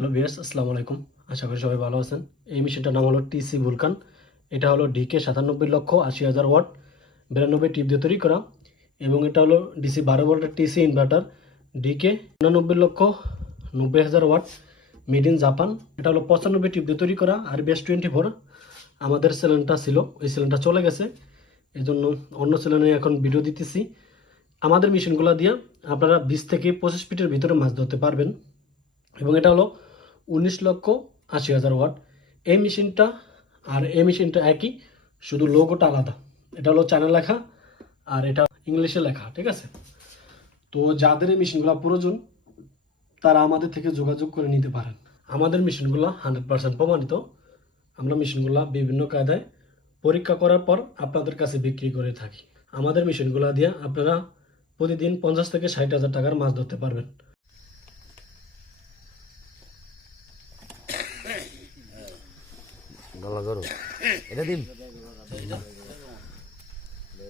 Hello viewers, আসসালামু আলাইকুম। আশা করি সবাই ভালো আছেন। এই মেশিনটার নাম হলো টিসি ভুলকান। এটা হলো ডিকে 97,80,000 ওয়াট 92 টিপ দিয়ে তৈরি করা, এবং এটা হলো ডিসি 12 ভোল্টের TC inverter DK 89,90,000 watt made in Japan. এটা হলো 95 টিপ দিয়ে তৈরি করা আর বেস 24। আমাদের চ্যানেলটা ছিল, ওই চ্যানেলটা চলে গেছে, এই জন্য অন্য চ্যানেলে এখন ভিডিও দিতেছি। আমাদের মেশিনগুলো দিয়ে আপনারা 20 থেকে 25 ফিটের ভিতরে মাছ ধরতে পারবেন, এবং এটা হলো 19,80,000 ওয়াট। এই মেশিনটা আর এই মেশিনটা একই, শুধু লোগোটা আলাদা। এটা হলো চায়না লেখা আর এটা ইংলিশে লেখা, ঠিক আছে? তো যাদের এই মেশিনগুলো প্রয়োজন তারা আমাদের থেকে যোগাযোগ করে নিতে পারেন। আমাদের মেশিনগুলো 100% প্রমাণিত। আমরা মেশিনগুলো বিভিন্ন কায়দায় পরীক্ষা করার পর আপনাদের কাছে বিক্রি করে থাকি। আমাদের মেশিনগুলো দিয়ে আপনারা প্রতিদিন 50 থেকে 60,000 টাকার মাছ ধরতে পারবেন। গলা গরু এটা দিন